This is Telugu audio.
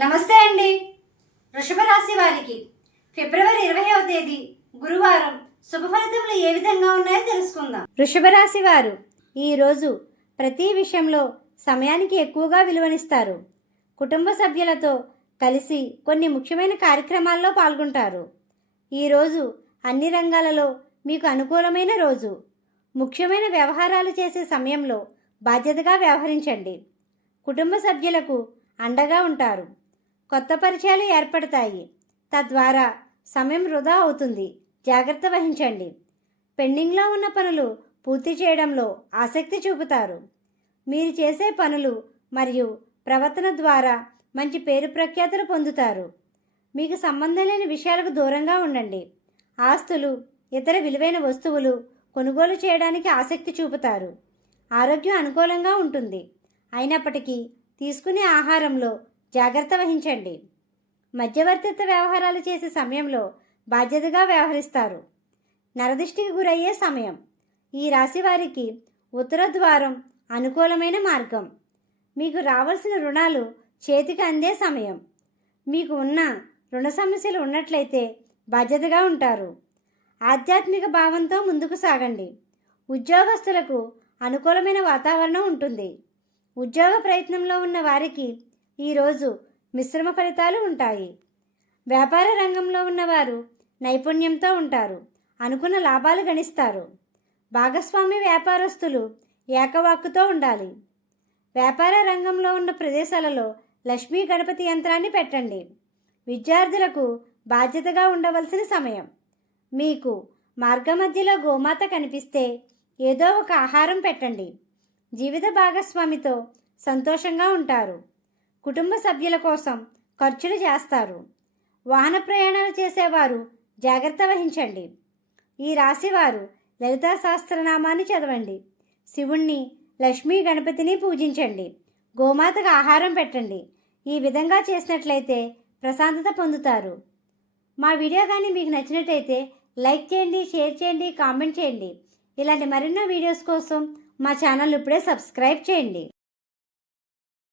నమస్తే అండి. వృషభ రాశి వారికి ఫిబ్రవరి ఇరవైవ తేదీ గురువారం శుభ ఫలితములు ఏ విధంగా ఉన్నాయో తెలుసుకుందాం. వృషభ రాశి వారు ఈరోజు ప్రతి విషయంలో సమయానికి ఎక్కువగా విలువనిస్తారు. కుటుంబ సభ్యులతో కలిసి కొన్ని ముఖ్యమైన కార్యక్రమాల్లో పాల్గొంటారు. ఈరోజు అన్ని రంగాలలో మీకు అనుకూలమైన రోజు. ముఖ్యమైన వ్యవహారాలు చేసే సమయంలో బాధ్యతగా వ్యవహరించండి. కుటుంబ సభ్యులకు అండగా ఉంటారు. కొత్త పరిచయాలు ఏర్పడతాయి. తద్వారా సమయం వృధా అవుతుంది. జాగ్రత్త వహించండి. పెండింగ్లో ఉన్న పనులు పూర్తి చేయడంలో ఆసక్తి చూపుతారు. మీరు చేసే పనులు మరియు ప్రవర్తన ద్వారా మంచి పేరు ప్రఖ్యాతులు పొందుతారు. మీకు సంబంధం లేని విషయాలకు దూరంగా ఉండండి. ఆస్తులు ఇతర విలువైన వస్తువులు కొనుగోలు చేయడానికి ఆసక్తి చూపుతారు. ఆరోగ్యం అనుకూలంగా ఉంటుంది. అయినప్పటికీ తీసుకునే ఆహారంలో జాగ్రత్త వహించండి. మధ్యవర్తిత్వ వ్యవహారాలు చేసే సమయంలో బాధ్యతగా వ్యవహరిస్తారు. నరదిష్టికి గురయ్యే సమయం. ఈ రాశి వారికి ఉత్తర ద్వారం అనుకూలమైన మార్గం. మీకు రావాల్సిన రుణాలు చేతికి అందే సమయం. మీకు ఉన్న రుణ సమస్యలు ఉన్నట్లయితే బాధ్యతగా ఉంటారు. ఆధ్యాత్మిక భావంతో ముందుకు సాగండి. ఉద్యోగస్తులకు అనుకూలమైన వాతావరణం ఉంటుంది. ఉద్యోగ ప్రయత్నంలో ఉన్న వారికి ఈరోజు మిశ్రమ ఫలితాలు ఉంటాయి. వ్యాపార రంగంలో ఉన్నవారు నైపుణ్యంతో ఉంటారు. అనుకున్న లాభాలు గణిస్తారు. భాగస్వామి వ్యాపారస్తులు ఏకవాక్కుతో ఉండాలి. వ్యాపార రంగంలో ఉన్న ప్రదేశాలలో లక్ష్మీ గణపతి యంత్రాన్ని పెట్టండి. విద్యార్థులకు బాధ్యతగా ఉండవలసిన సమయం. మీకు మార్గమధ్యలో గోమాత కనిపిస్తే ఏదో ఒక ఆహారం పెట్టండి. జీవిత భాగస్వామితో సంతోషంగా ఉంటారు. కుటుంబ సభ్యుల కోసం ఖర్చులు చేస్తారు. వాహన ప్రయాణాలు చేసేవారు జాగ్రత్త వహించండి. ఈ రాశివారు లలితా సహస్రనామాన్ని చదవండి. శివుణ్ణి లక్ష్మీ గణపతిని పూజించండి. గోమాతకు ఆహారం పెట్టండి. ఈ విధంగా చేసినట్లయితే ప్రశాంతత పొందుతారు. మా వీడియో కానీ మీకు నచ్చినట్టయితే లైక్ చేయండి షేర్ చేయండి కామెంట్ చేయండి. ఇలాంటి మరెన్నో వీడియోస్ కోసం మా ఛానల్ ఇప్పుడే సబ్స్క్రైబ్ చేయండి.